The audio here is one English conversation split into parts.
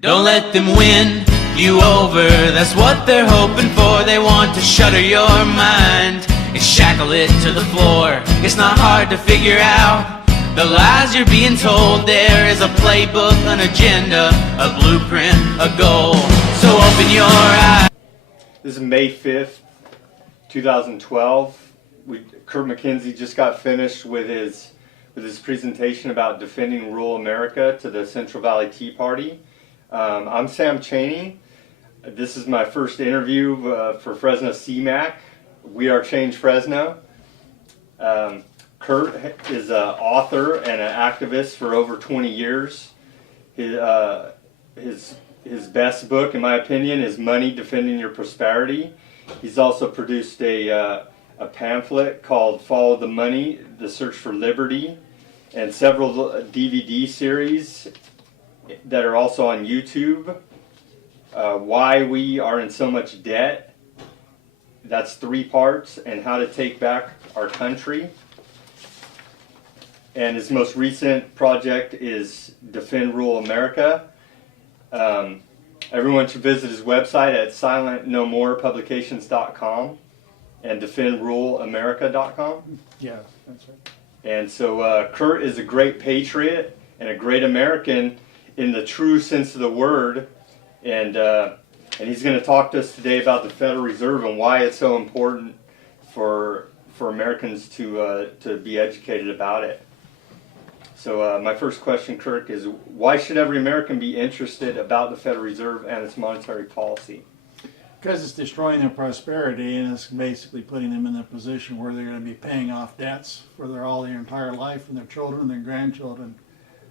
Don't let them win you over, that's what they're hoping for. They want to shutter your mind and shackle it to the floor. It's not hard to figure out the lies you're being told. There is a playbook, an agenda, a blueprint, a goal. So open your eyes. This is May 5th, 2012. Kirk McKenzie just got finished with his presentation about defending rural America to the Central Valley Tea Party. I'm Sam Chaney. This is my first interview for Fresno CMAC. We Are Change Fresno. Kurt is an author and an activist for over 20 years. His best book, in my opinion, is Money Defending Your Prosperity. He's also produced a pamphlet called Follow the Money, The Search for Liberty, and several DVD series that are also on YouTube. Why We Are in So Much Debt, that's 3 parts, and How to Take Back Our Country. And his most recent project is Defend Rural America. Everyone should visit his website at silentnomorepublications.com and defendruralamerica.com. Yeah, that's right. And so Kurt is a great patriot and a great American in the true sense of the word. And he's going to talk to us today about the Federal Reserve and why it's so important for Americans to be educated about it. So my first question, Kirk, is why should every American be interested about the Federal Reserve and its monetary policy? Because it's destroying their prosperity, and it's basically putting them in a position where they're going to be paying off debts for their entire life, and their children and their grandchildren.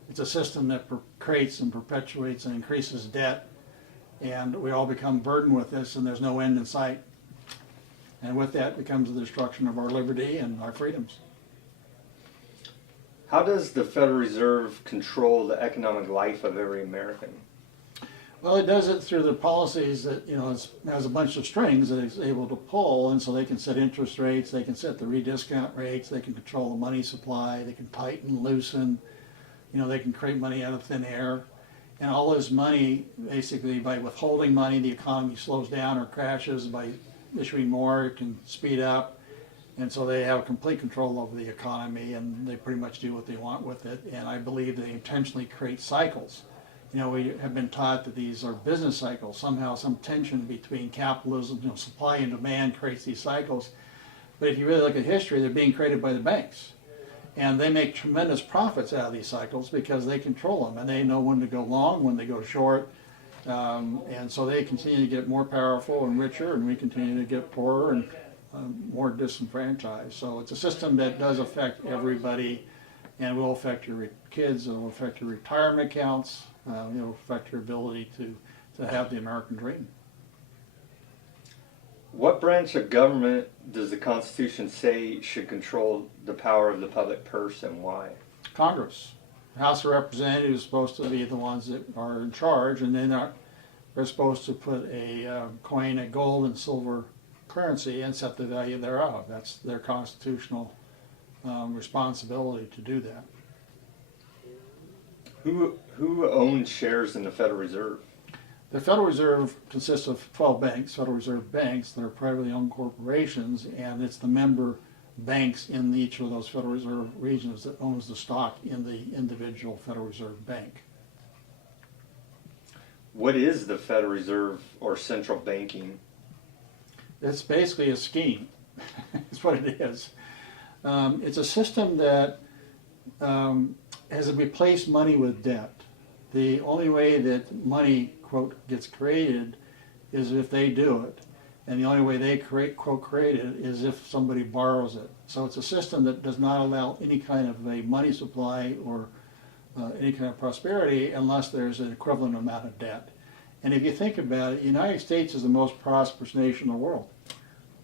It's a system that creates and perpetuates and increases debt, and we all become burdened with this, and there's no end in sight. And with that becomes the destruction of our liberty and our freedoms. How does the Federal Reserve control the economic life of every American? Well, it does it through the policies that, it has a bunch of strings that it's able to pull, and so they can set interest rates, they can set the rediscount rates, they can control the money supply, they can tighten, loosen, they can create money out of thin air. And all this money, basically, by withholding money, the economy slows down or crashes. By issuing more, it can speed up. And so they have complete control over the economy, and they pretty much do what they want with it. And I believe they intentionally create cycles. We have been taught that these are business cycles. Somehow some tension between capitalism, supply and demand creates these cycles. But if you really look at history, they're being created by the banks. And they make tremendous profits out of these cycles because they control them. And they know when to go long, when to go short. And so they continue to get more powerful and richer, and we continue to get poorer and more disenfranchised. So it's a system that does affect everybody, and will affect your kids, it will affect your retirement accounts, it will affect your ability to have the American dream. What branch of government does the Constitution say should control the power of the public purse, and why? Congress. The House of Representatives is supposed to be the ones that are in charge, and they're supposed to put a coin, a gold and silver currency, and set the value thereof. That's their constitutional responsibility to do that. Who owns shares in the Federal Reserve? The Federal Reserve consists of 12 banks, Federal Reserve banks, that are privately owned corporations, and it's the member banks in each of those Federal Reserve regions that owns the stock in the individual Federal Reserve bank. What is the Federal Reserve, or central banking? It's basically a scheme. That's what it is. It's a system that has replaced money with debt. The only way that money, quote, gets created is if they do it. And the only way they quote, create it is if somebody borrows it. So it's a system that does not allow any kind of a money supply or any kind of prosperity unless there's an equivalent amount of debt. And if you think about it, the United States is the most prosperous nation in the world.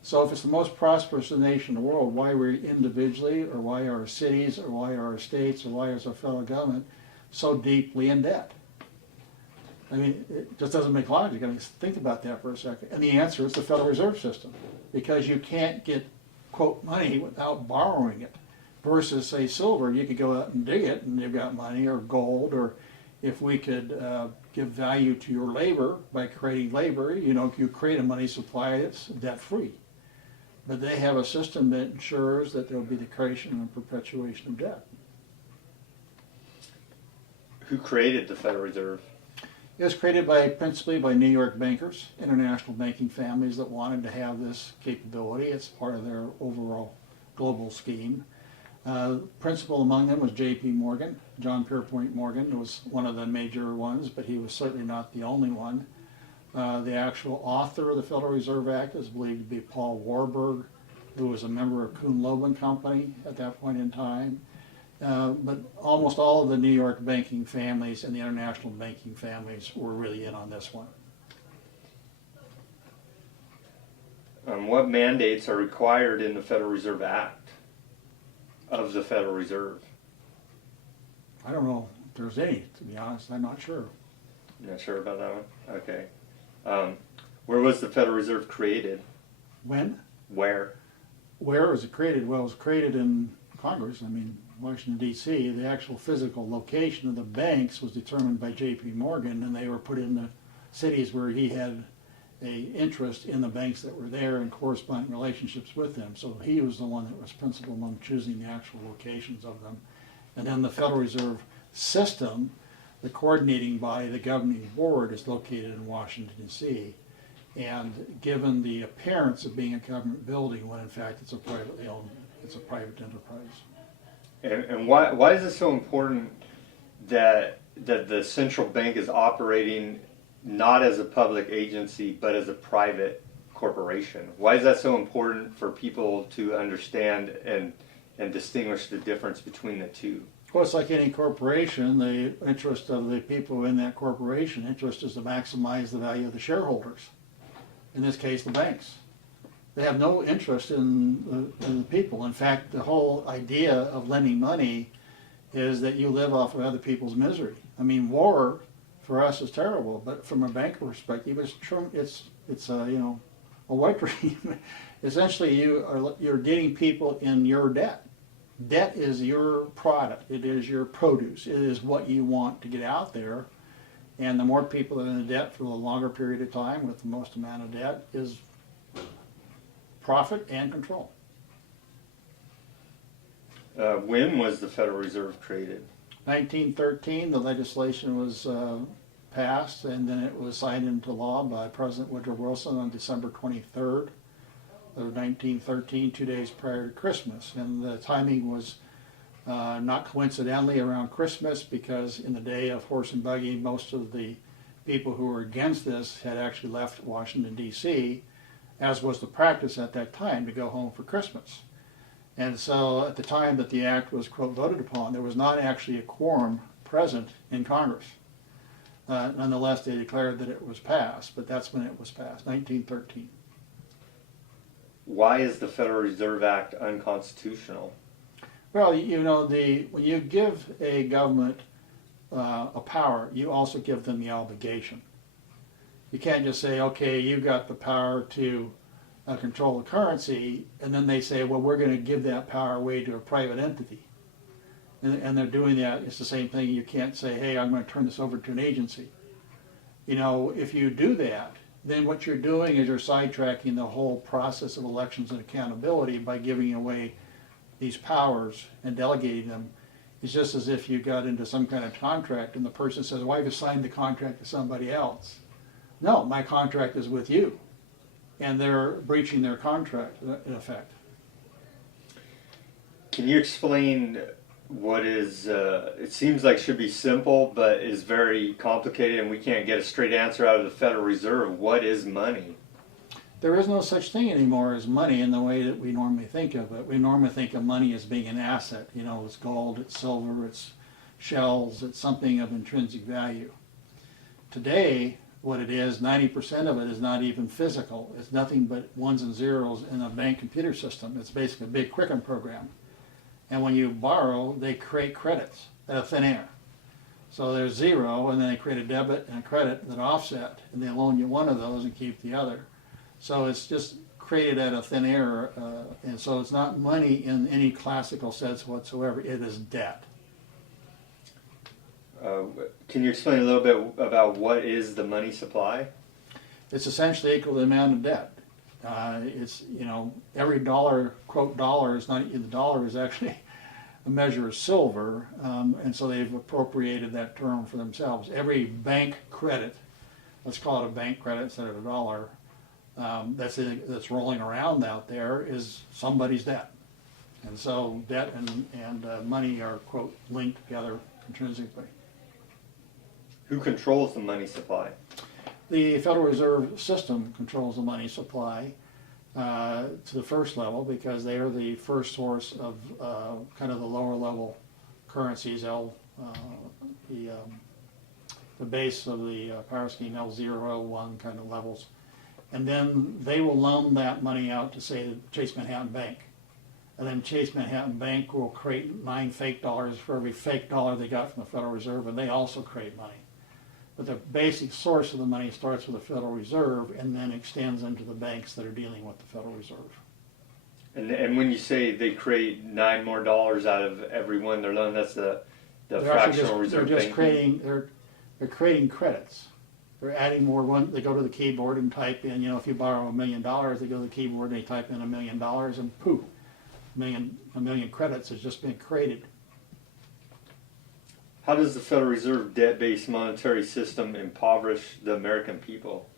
So if it's the most prosperous nation in the world, why are we individually, or why are our cities, or why are our states, or why is our federal government so deeply in debt? I mean, it just doesn't make logic. I mean, think about that for a second. And the answer is the Federal Reserve System, because you can't get, quote, money without borrowing it. Versus, say, silver, you could go out and dig it and you've got money, or gold, or if we could give value to your labor by creating labor. You know, you create a money supply that's debt-free. But they have a system that ensures that there will be the creation and perpetuation of debt. Who created the Federal Reserve? It was created principally by New York bankers, international banking families that wanted to have this capability. It's part of their overall global scheme. Principal among them was J.P. Morgan. John Pierpont Morgan was one of the major ones, but he was certainly not the only one. The actual author of the Federal Reserve Act is believed to be Paul Warburg, who was a member of Kuhn-Loeb Company at that point in time. But almost all of the New York banking families and the international banking families were really in on this one. What mandates are required in the Federal Reserve Act of the Federal Reserve? I don't know if there's any, to be honest. I'm not sure. You're not sure about that one? Okay. Where was the Federal Reserve created? When? Where? Where was it created? Well, it was created in Congress. I mean, Washington, D.C. The actual physical location of the banks was determined by J.P. Morgan, and they were put in the cities where he had an interest in the banks that were there and corresponding relationships with them. So he was the one that was principal among choosing the actual locations of them. And then the Federal Reserve System, the coordinating body, the governing board, is located in Washington, D.C. And given the appearance of being a government building, when in fact it's a privately owned, it's a private enterprise. And why is it so important that the central bank is operating not as a public agency but as a private corporation? Why is that so important for people to understand and distinguish the difference between the two? Well, it's like any corporation. The interest of the people in that corporation interest is to maximize the value of the shareholders. In this case, the banks. They have no interest in the people. In fact, the whole idea of lending money is that you live off of other people's misery. I mean, war for us is terrible, but from a banker perspective, it's a wet dream. Essentially, you're getting people in your debt. Debt is your product. It is your produce. It is what you want to get out there. And the more people that are in debt for a longer period of time with the most amount of debt is profit and control. When was the Federal Reserve created? 1913, the legislation was passed, and then it was signed into law by President Woodrow Wilson on December 23rd of 1913, 2 days prior to Christmas. And the timing was not coincidentally around Christmas, because in the day of horse and buggy, most of the people who were against this had actually left Washington, D.C., as was the practice at that time, to go home for Christmas. And so at the time that the act was, quote, voted upon, there was not actually a quorum present in Congress. Nonetheless, they declared that it was passed, but that's when it was passed, 1913. Why is the Federal Reserve Act unconstitutional? Well, when you give a government a power, you also give them the obligation. You can't just say, okay, you've got the power to control the currency, and then they say, well, we're going to give that power away to a private entity. And they're doing that. It's the same thing. You can't say, hey, I'm going to turn this over to an agency. If you do that, then what you're doing is you're sidetracking the whole process of elections and accountability by giving away these powers and delegating them. It's just as if you got into some kind of contract and the person says, well, I've assigned the contract to somebody else. No, my contract is with you. And they're breaching their contract, in effect. Can you explain what is, it seems like should be simple, but is very complicated, and we can't get a straight answer out of the Federal Reserve. What is money? There is no such thing anymore as money in the way that we normally think of it. We normally think of money as being an asset. It's gold, it's silver, it's shells, it's something of intrinsic value. Today, what it is, 90% of it is not even physical. It's nothing but ones and zeros in a bank computer system. It's basically a big Quicken program. And when you borrow, they create credits out of thin air. So there's zero, and then they create a debit and a credit that offset, and they loan you one of those and keep the other. So it's just created out of thin air, and so it's not money in any classical sense whatsoever. It is debt. Can you explain a little bit about what is the money supply? It's essentially equal to the amount of debt. It's, every dollar, quote dollar, is not, the dollar is actually a measure of silver, and so they've appropriated that term for themselves. Every bank credit, let's call it a bank credit instead of a dollar, that's rolling around out there is somebody's debt. And so debt and money are, quote, linked together intrinsically. Who controls the money supply? The Federal Reserve System controls the money supply to the first level because they are the first source of kind of the lower level currencies, the base of the power scheme, L0, L1 kind of levels. And then they will loan that money out to, say, the Chase Manhattan Bank. And then Chase Manhattan Bank will create 9 fake dollars for every fake dollar they got from the Federal Reserve, and they also create money. But the basic source of the money starts with the Federal Reserve and then extends into the banks that are dealing with the Federal Reserve. And when you say they create $9 more out of every one they're loaned, that's the fractional reserve They're just banking? they're creating credits. They're adding more. They go to the keyboard and type in, if you borrow $1 million, they go to the keyboard and they type in $1 million and poof, a million credits has just been created. How does the Federal Reserve debt-based monetary system impoverish the American people?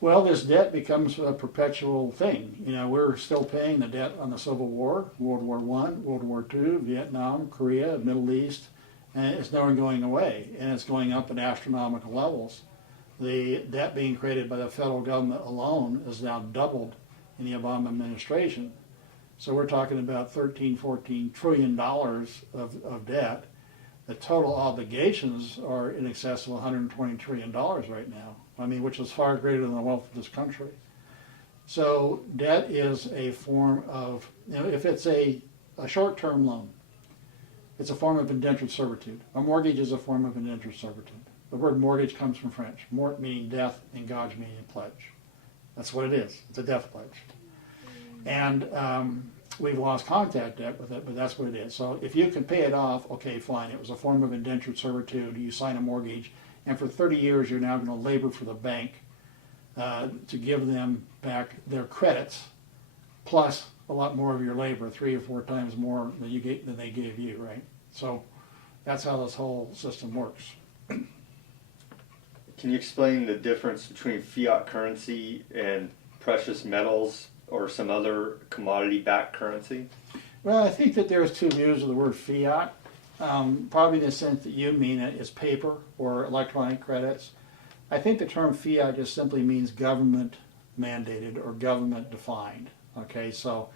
Well, this debt becomes a perpetual thing. We're still paying the debt on the Civil War, World War I, World War II, Vietnam, Korea, Middle East, and it's never going away, and it's going up at astronomical levels. The debt being created by the federal government alone is now doubled in the Obama administration. So we're talking about $13-14 trillion of debt. The total obligations are in excess of $120 trillion right now. Which is far greater than the wealth of this country. So debt is a form of, if it's a short-term loan, it's a form of indentured servitude. A mortgage is a form of indentured servitude. The word mortgage comes from French, mort meaning death and gage meaning pledge. That's what it is. It's a death pledge. And we've lost contact debt with it, but that's what it is. So if you can pay it off, okay, fine. It was a form of indentured servitude. You sign a mortgage, and for 30 years you're now going to labor for the bank to give them back their credits, plus a lot more of your labor, 3 or 4 times more than they gave you, right? So that's how this whole system works. Can you explain the difference between fiat currency and precious metals or some other commodity-backed currency? Well, I think that there's 2 views of the word fiat. Probably in the sense that you mean it is paper or electronic credits. I think the term fiat just simply means government mandated or government defined. Okay, so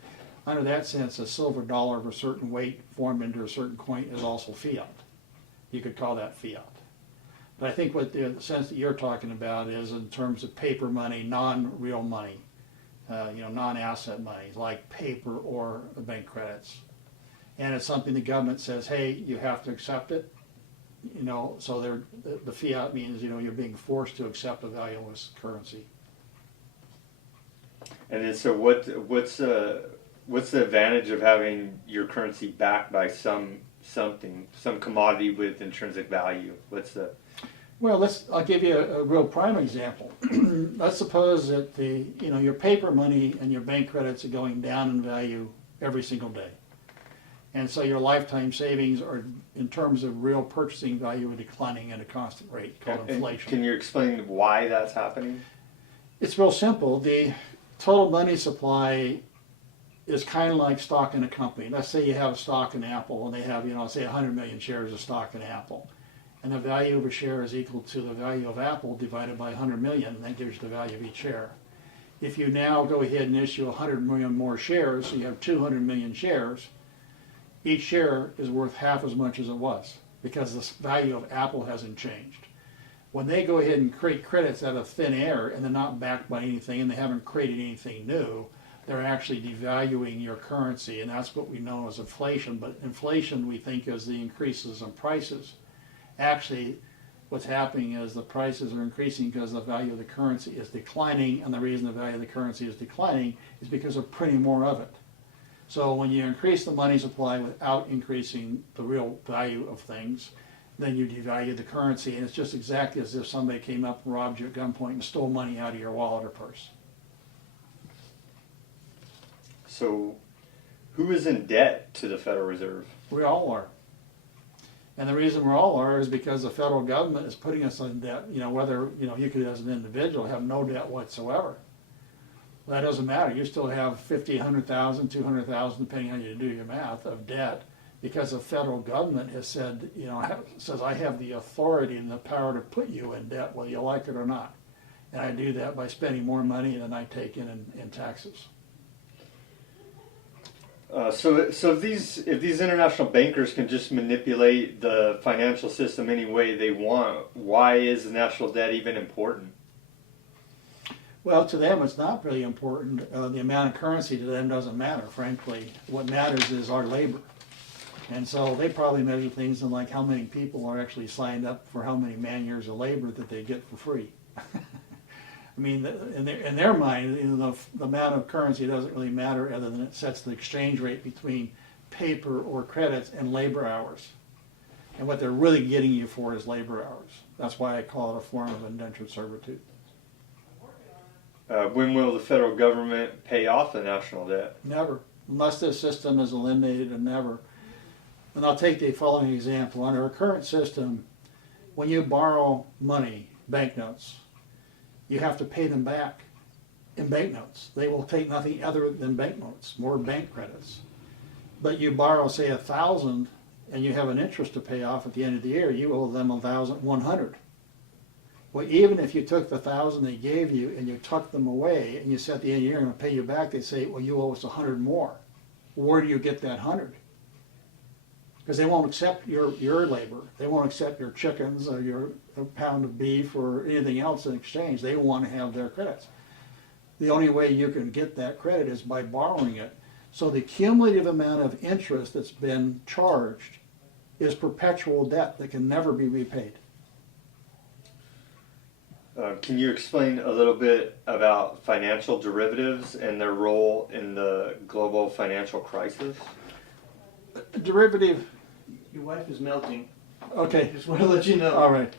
under that sense, a silver dollar of a certain weight formed into a certain coin is also fiat. You could call that fiat. But I think what the sense that you're talking about is in terms of paper money, non-real money, non-asset money, like paper or bank credits. And it's something the government says, hey, you have to accept it. So the fiat means, you're being forced to accept a valueless currency. And then, so what's the advantage of having your currency backed by some commodity with intrinsic value? Well, I'll give you a real prime example. Let's suppose that your paper money and your bank credits are going down in value every single day. And so your lifetime savings are, in terms of real purchasing value, are declining at a constant rate called inflation. Can you explain why that's happening? It's real simple. The total money supply is kind of like stock in a company. Let's say you have stock in Apple and they have, say 100 million shares of stock in Apple. And the value of a share is equal to the value of Apple divided by 100 million, and that gives you the value of each share. If you now go ahead and issue 100 million more shares, so you have 200 million shares, each share is worth half as much as it was because the value of Apple hasn't changed. When they go ahead and create credits out of thin air and they're not backed by anything and they haven't created anything new, they're actually devaluing your currency, and that's what we know as inflation. But inflation, we think, is the increases in prices. Actually, what's happening is the prices are increasing because the value of the currency is declining, and the reason the value of the currency is declining is because of printing more of it. So when you increase the money supply without increasing the real value of things, then you devalue the currency, and it's just exactly as if somebody came up and robbed you at gunpoint and stole money out of your wallet or purse. So, who is in debt to the Federal Reserve? We all are. And the reason we all are is because the federal government is putting us in debt. You know, whether, you know, you could as an individual have no debt whatsoever. Well, that doesn't matter. You still have 50, 100,000, 200,000, depending on how you do your math, of debt, because the federal government has said, you know, says I have the authority and the power to put you in debt whether you like it or not. And I do that by spending more money than I take in taxes. So if these international bankers can just manipulate the financial system any way they want, why is the national debt even important? Well, to them it's not really important. The amount of currency to them doesn't matter, frankly. What matters is our labor. And so they probably measure things in like how many people are actually signed up for how many man years of labor that they get for free. I mean, in their mind, you know, the amount of currency doesn't really matter other than it sets the exchange rate between paper or credits and labor hours. And what they're really getting you for is labor hours. That's why I call it a form of indentured servitude. When will the federal government pay off the national debt? Never. Unless this system is eliminated, and never. And I'll take the following example. Under our current system, when you borrow money, banknotes, you have to pay them back in banknotes. They will take nothing other than banknotes, more bank credits. But you borrow, say, 1,000, and you have an interest to pay off at the end of the year, you owe them 1,100. Well, even if you took the 1,000 they gave you and you tucked them away, and you said at the end of the year, I'm going to pay you back, they say, well, you owe us 100 more. Where do you get that 100? Because they won't accept your labor. They won't accept your chickens or your pound of beef or anything else in exchange. They want to have their credits. The only way you can get that credit is by borrowing it. So the cumulative amount of interest that's been charged is perpetual debt that can never be repaid. Can you explain a little bit about financial derivatives and their role in the global financial crisis? Derivative. Your wife is melting. Okay. Just want to let you know. All right.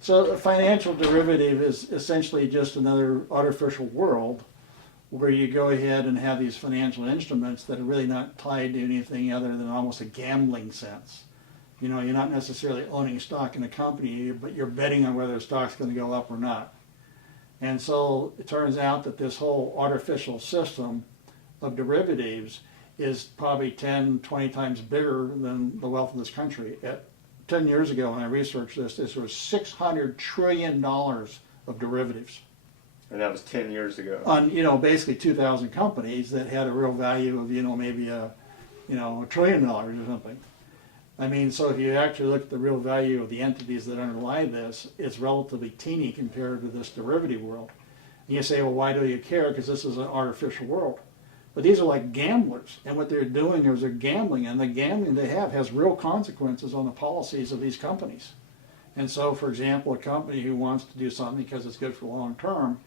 So a financial derivative is essentially just another artificial world where you go ahead and have these financial instruments that are really not tied to anything other than almost a gambling sense. You know, you're not necessarily owning stock in a company, but you're betting on whether the stock's going to go up or not. And so it turns out that this whole artificial system of derivatives is probably 10, 20 times bigger than the wealth of this country. 10 years ago when I researched this was $600 trillion of derivatives. And that was 10 years ago. On, you know, basically 2,000 companies that had a real value of, you know, maybe $1 trillion or something. I mean, so if you actually look at the real value of the entities that underlie this, it's relatively teeny compared to this derivative world. And you say, well, why do you care? Because this is an artificial world. But these are like gamblers, and what they're doing is they're gambling, and the gambling they have has real consequences on the policies of these companies. And so, for example, a company who wants to do something because it's good for long term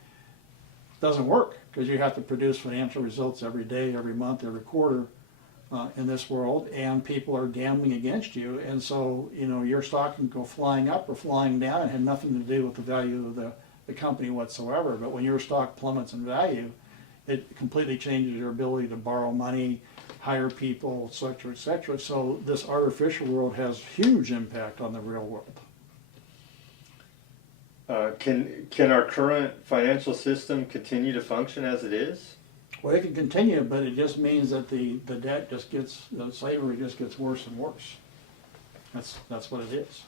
doesn't work, because you have to produce financial results every day, every month, every quarter in this world, and people are gambling against you. And so, you know, your stock can go flying up or flying down and have nothing to do with the value of the company whatsoever. But when your stock plummets in value, it completely changes your ability to borrow money, hire people, et cetera, et cetera. So this artificial world has huge impact on the real world. Can our current financial system continue to function as it is? Well, it can continue, but it just means that the debt just gets, the slavery just gets worse and worse. That's what it is.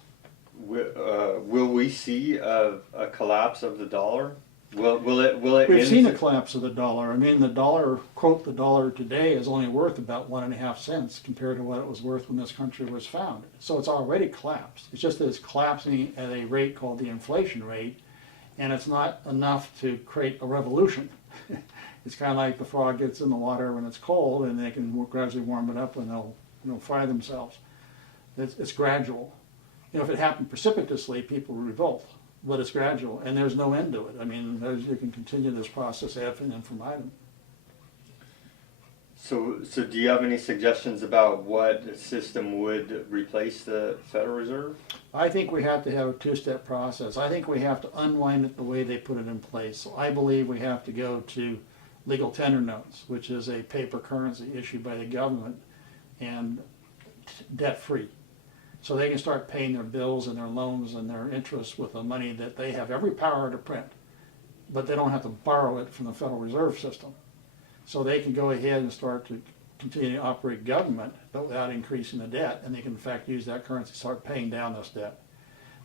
Will we see a collapse of the dollar? Will it? We've seen a collapse of the dollar. I mean, the dollar, quote, the dollar today is only worth about 1.5 cents compared to what it was worth when this country was founded. So it's already collapsed. It's just that it's collapsing at a rate called the inflation rate, and it's not enough to create a revolution. It's kind of like the frog gets in the water when it's cold, and they can gradually warm it up and they'll fry themselves. It's gradual. You know, if it happened precipitously, people would revolt. But it's gradual, and there's no end to it. I mean, you can continue this process ad infinitum. So do you have any suggestions about what system would replace the Federal Reserve? I think we have to have a two-step process. I think we have to unwind it the way they put it in place. So I believe we have to go to legal tender notes, which is a paper currency issued by the government and debt-free. So they can start paying their bills and their loans and their interest with the money that they have every power to print, but they don't have to borrow it from the Federal Reserve System. So they can go ahead and start to continue to operate government, but without increasing the debt, and they can in fact use that currency to start paying down this debt.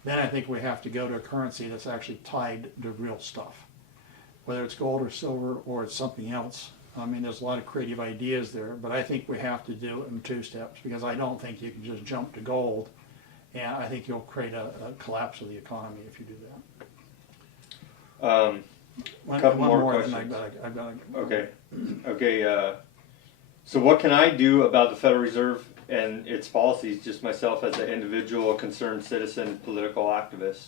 Then I think we have to go to a currency that's actually tied to real stuff, whether it's gold or silver or it's something else. I mean, there's a lot of creative ideas there, but I think we have to do it in two steps, because I don't think you can just jump to gold, and I think you'll create a collapse of the economy if you do that. Couple more and questions. I've got Okay. So what can I do about the Federal Reserve and its policies, just myself as an individual, concerned citizen, political activist?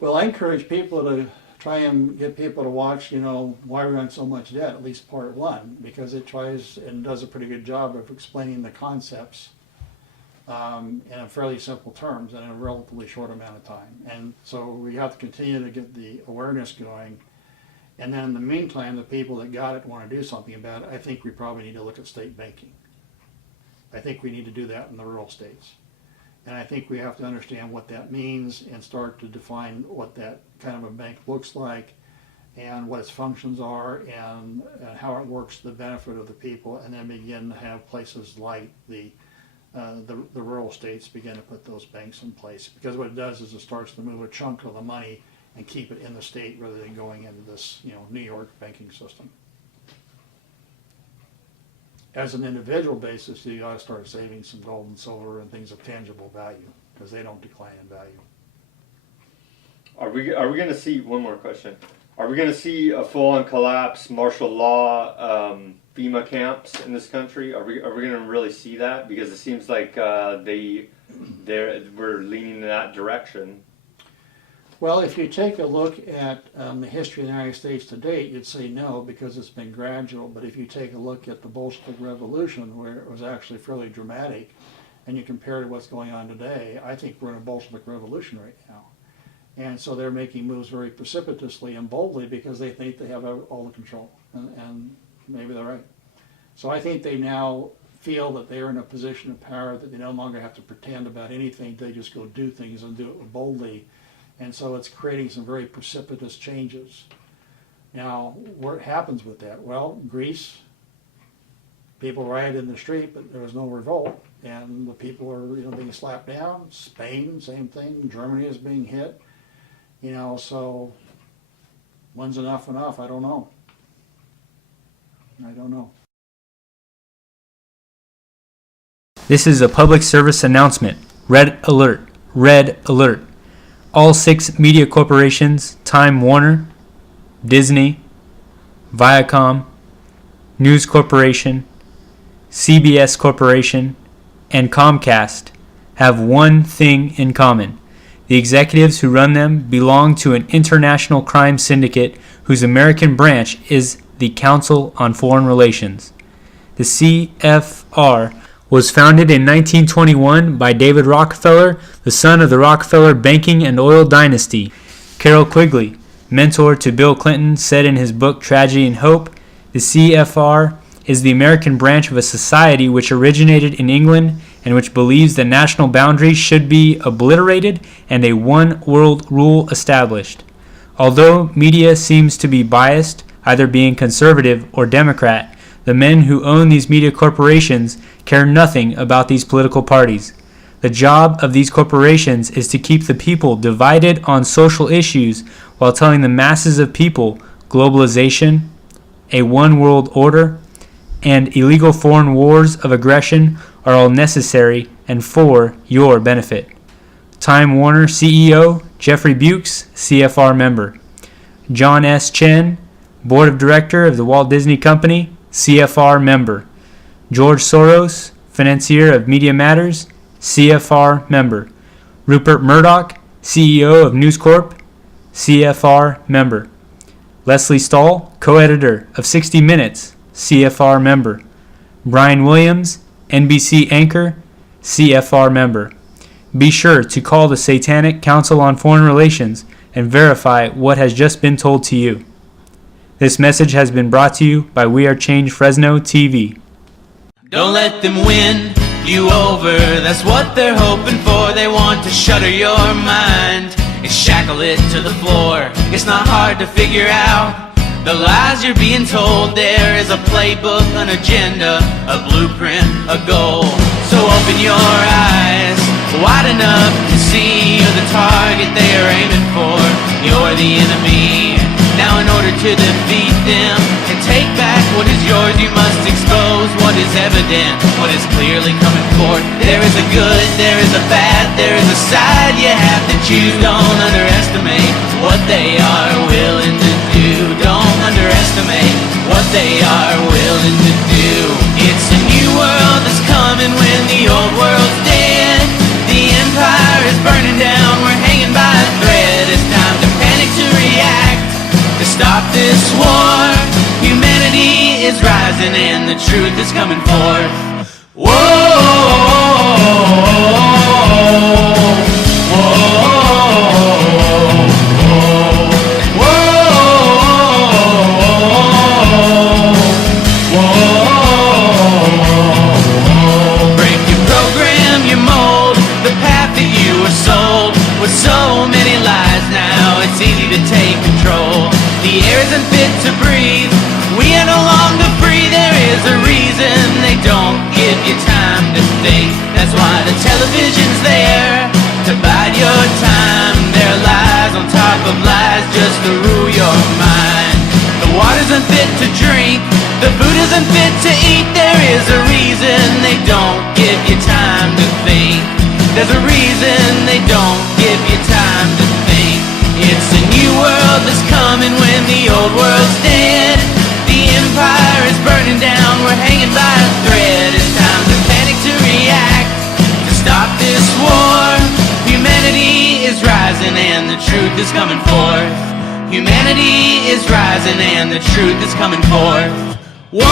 Well, I encourage people to try and get people to watch, Why We're on So Much Debt, at least part one, because it tries and does a pretty good job of explaining the concepts in fairly simple terms in a relatively short amount of time. And so we have to continue to get the awareness going. And then in the meantime, the people that got it want to do something about it. I think we probably need to look at state banking. I think we need to do that in the rural states. And I think we have to understand what that means and start to define what that kind of a bank looks like and what its functions are and how it works to the benefit of the people, and then begin to have places like the rural states begin to put those banks in place. Because what it does is it starts to move a chunk of the money and keep it in the state rather than going into this New York banking system. As an individual basis, you got to start saving some gold and silver and things of tangible value, because they don't decline in value. Are we going to see, one more question, are we going to see a full-on collapse, martial law, FEMA camps in this country? Are we going to really see that? Because it seems like we're leaning in that direction. Well, if you take a look at the history of the United States to date, you'd say no, because it's been gradual. But if you take a look at the Bolshevik Revolution, where it was actually fairly dramatic, and you compare it to what's going on today, I think we're in a Bolshevik Revolution right now. And so they're making moves very precipitously and boldly because they think they have all the control, and maybe they're right. So I think they now feel that they're in a position of power, that they no longer have to pretend about anything. They just go do things and do it boldly. And so it's creating some very precipitous changes. Now, what happens with that? Well, Greece, people rioted in the street, but there was no revolt, and the people are being slapped down. Spain, same thing. Germany is being hit. So when's enough? I don't know. This is a public service announcement. Red alert. Red alert. All 6 media corporations, Time Warner, Disney, Viacom, News Corporation, CBS Corporation, and Comcast have one thing in common. The executives who run them belong to an international crime syndicate whose American branch is the Council on Foreign Relations. The CFR was founded in 1921 by David Rockefeller, the son of the Rockefeller banking and oil dynasty. Carroll Quigley, mentor to Bill Clinton, said in his book Tragedy and Hope, the CFR is the American branch of a society which originated in England and which believes that national boundaries should be obliterated and a one-world rule established. Although media seems to be biased, either being conservative or Democrat, the men who own these media corporations care nothing about these political parties. The job of these corporations is to keep the people divided on social issues while telling the masses of people globalization, a one-world order, and illegal foreign wars of aggression are all necessary and for your benefit. Time Warner CEO Jeffrey Bukes, CFR member. John S. Chen, Board of Director of the Walt Disney Company, CFR member. George Soros, financier of Media Matters, CFR member. Rupert Murdoch, CEO of News Corp, CFR member. Leslie Stahl, co-editor of 60 Minutes, CFR member. Brian Williams, NBC anchor, CFR member. Be sure to call the Satanic Council on Foreign Relations and verify what has just been told to you. This message has been brought to you by We Are Change Fresno TV. Don't let them win you over, that's what they're hoping for. They want to shutter your mind and shackle it to the floor. It's not hard to figure out the lies you're being told. There is a playbook, an agenda, a blueprint, a goal. So open your eyes wide enough to see you're the target they are aiming for. You're the enemy. Now in order to defeat them and take back what is yours, you must expose what is evident, what is clearly coming forth. There is a good, there is a bad, there is a side you have to choose. Don't underestimate what they are willing to do. Don't underestimate what they are willing to do. It's a new world that's coming when the old world's dead. The empire is burning down, we're hanging by a thread. It's time to panic, to react, to stop this war. Humanity is rising and the truth is coming forth. Whoa, break your program, your mold, the path that you were sold. With so many lies now, it's easy to take control. The air isn't fit to breathe, we are no longer free. There is a reason they don't give you time to think. That's why the television's there to bide your time. There are lies on top of lies just to rule your mind. The water's unfit to drink, the food isn't fit to eat. There is a reason they don't give you time to think. There's a reason they don't give you time to think. It's a new world that's coming when the old world's dead. The empire is burning down, we're hanging by a thread. It's time to panic, to react, to stop this war. Humanity is rising and the truth is coming forth. Humanity is rising and the truth is coming forth. Whoa!